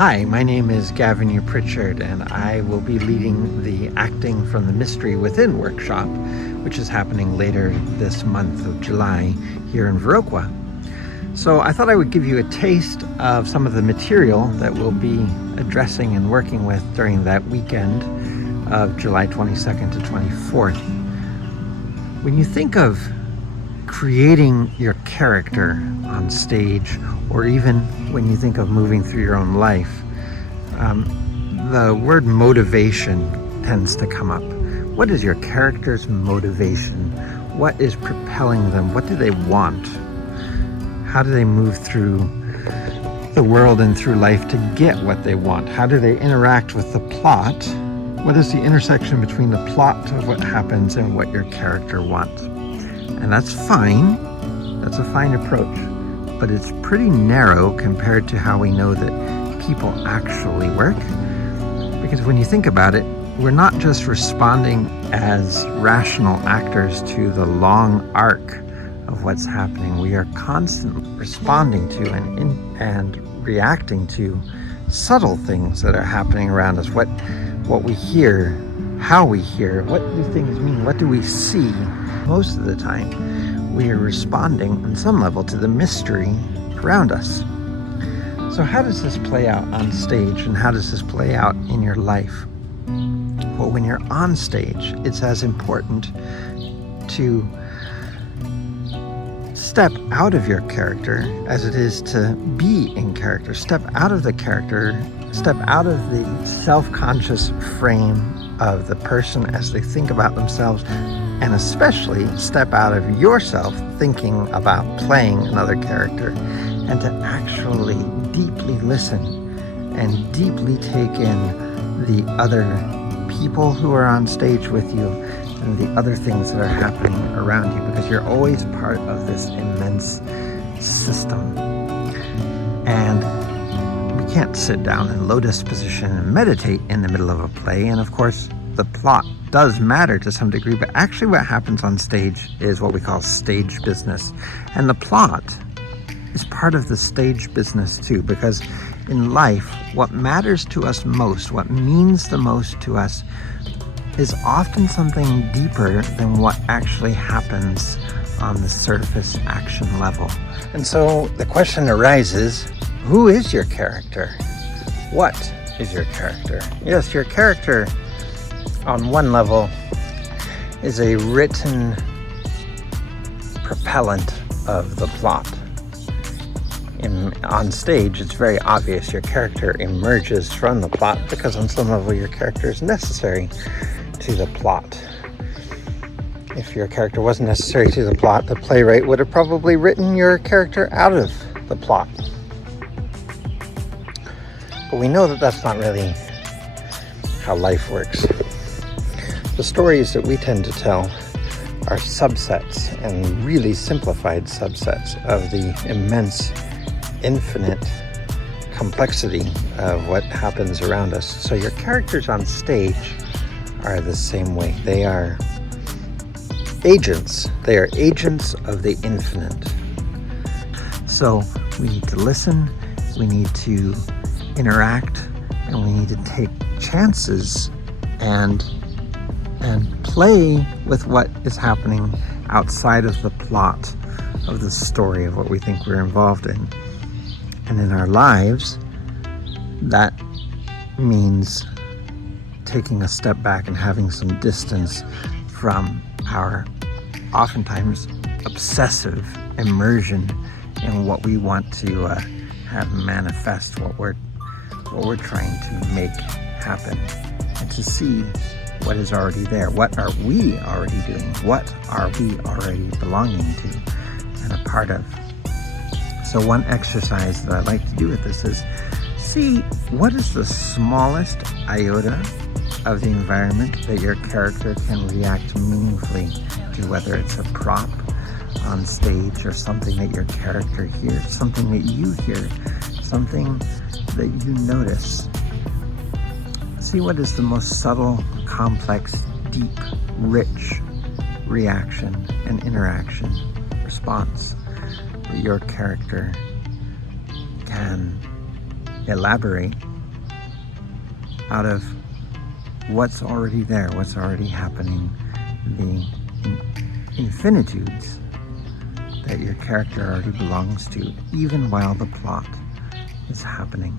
Hi, my name is Gavin U. Pritchard, and I will be leading the Acting from the Mystery Within workshop, which is happening later this month of July here in Viroqua. So I thought I would give you a taste of some of the material that we'll be addressing and working with during that weekend of July 22nd to 24th. When you think of creating your character on stage, or even when you think of moving through your own life, the word motivation tends to come up. What is your character's motivation? What is propelling them? What do they want? How do they move through the world and through life to get what they want? How do they interact with the plot? What is the intersection between the plot of what happens and what your character wants? And that's fine. That's a fine approach. But it's pretty narrow compared to how we know that people actually work. Because when you think about it, we're not just responding as rational actors to the long arc of what's happening. We are constantly responding to and reacting to subtle things that are happening around us. What we hear, how we hear, what do things mean, what do we see? Most of the time, we are responding on some level to the mystery around us. So how does this play out on stage, and how does this play out in your life? Well, when you're on stage, it's as important to step out of your character as it is to be in character. Step out of the character, step out of the self-conscious frame of the person as they think about themselves, and especially step out of yourself thinking about playing another character, and to actually deeply listen and deeply take in the other people who are on stage with you and the other things that are happening around you, because you're always part of this immense system. And we can't sit down in lotus position and meditate in the middle of a play. And of course, the plot does matter to some degree, but actually what happens on stage is what we call stage business. And the plot is part of the stage business too, because in life, what matters to us most, what means the most to us, is often something deeper than what actually happens on the surface action level. And so the question arises, who is your character? What is your character? Yes, your character on one level is a written propellant of the plot. On stage, it's very obvious your character emerges from the plot, because on some level your character is necessary to the plot. If your character wasn't necessary to the plot, the playwright would have probably written your character out of the plot. But we know that that's not really how life works. The stories that we tend to tell are subsets, and really simplified subsets, of the immense, infinite complexity of what happens around us. So your characters on stage are the same way. They are agents. They are agents of the infinite. So we need to listen, we need to interact, and we need to take chances and play with what is happening outside of the plot of the story of what we think we're involved in. And in our lives, that means taking a step back and having some distance from our oftentimes obsessive immersion in what we want to have manifest, what we're trying to make happen, and to see what is already there. What are we already doing? What are we already belonging to and a part of? So one exercise that I like to do with this is see what is the smallest iota of the environment that your character can react meaningfully to, whether it's a prop on stage or something that your character hears, something that you hear, something that you notice. See what is the most subtle, complex, deep, rich reaction and interaction, response that your character can elaborate out of what's already there, what's already happening, the infinitudes that your character already belongs to, even while the plot is happening.